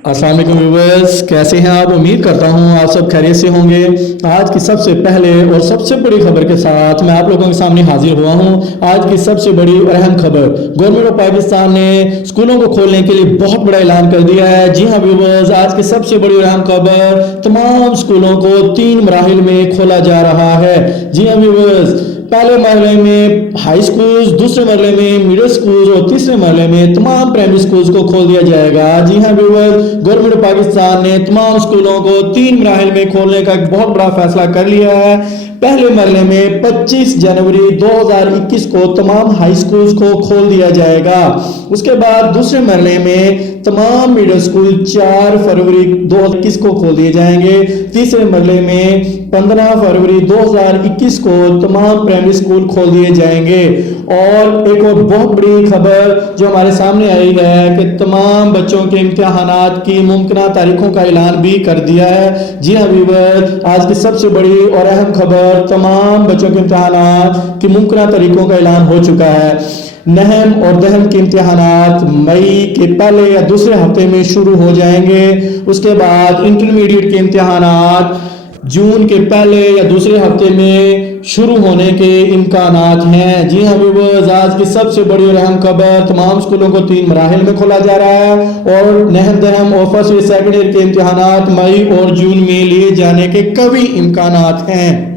अस्सलाम वालेकुम व्यूअर्स, कैसे हैं आप। उम्मीद करता हूं आप सब खैरियत से होंगे। आज की सबसे पहले और सबसे बड़ी खबर के साथ मैं आप लोगों के सामने हाजिर हुआ हूं। आज की सबसे बड़ी और अहम खबर, गवर्नमेंट ऑफ पाकिस्तान ने स्कूलों को खोलने के लिए बहुत बड़ा ऐलान कर दिया है। जी हां व्यूअर्स, आज की सबसे बड़ी और अहम खबर, तमाम स्कूलों को 3 मराहिल में खोला जा रहा है। जी हां व्यूअर्स, पहले मरहले में हाई स्कूल, दूसरे मरहले में मिडिल स्कूल और तीसरे मरहले में तमाम प्राइमरी स्कूल्स को खोल दिया जाएगा। जी हाँ व्यूअर्स, गवर्नमेंट ऑफ पाकिस्तान ने तमाम स्कूलों को 3 मराहिल में खोलने का एक बहुत बड़ा फैसला कर लिया है। पहले मरहले में 25 जनवरी 2021 को तमाम हाई स्कूल्स को खोल दिया जाएगा। उसके बाद दूसरे मरहले में तमाम मिडिल स्कूल 4 फरवरी 2021 को खोल दिए जाएंगे। तीसरे मरहले में 15 फरवरी 2021 को तमाम प्राइमरी स्कूल खोल दिए जाएंगे। और एक और बहुत बड़ी खबर जो हमारे सामने आई है कि तमाम बच्चों के इम्तिहानात की मुमकिन तारीखों का ऐलान भी कर दिया है। जी हाँ व्यूअर्स, आज की सबसे बड़ी और अहम खबर, तमाम बच्चों के इम्तिहानात की मुमकिन तारीखों का ऐलान हो चुका है। नहम और दहम के इम्तिहानात मई के पहले या दूसरे हफ्ते में शुरू हो जाएंगे। उसके बाद इंटरमीडिएट के इम्तिहानात जून के पहले या दूसरे हफ्ते में शुरू होने के इम्कानात हैं। जी हाँ व्यूअर्स, आज की सबसे बड़ी और अहम खबर, तमाम स्कूलों को 3 मराहिल में खोला जा रहा है और नहम दहम और फर्स्ट सेकेंड ईयर के इम्तिहानात मई और जून में लिए जाने के कभी इम्कानात हैं।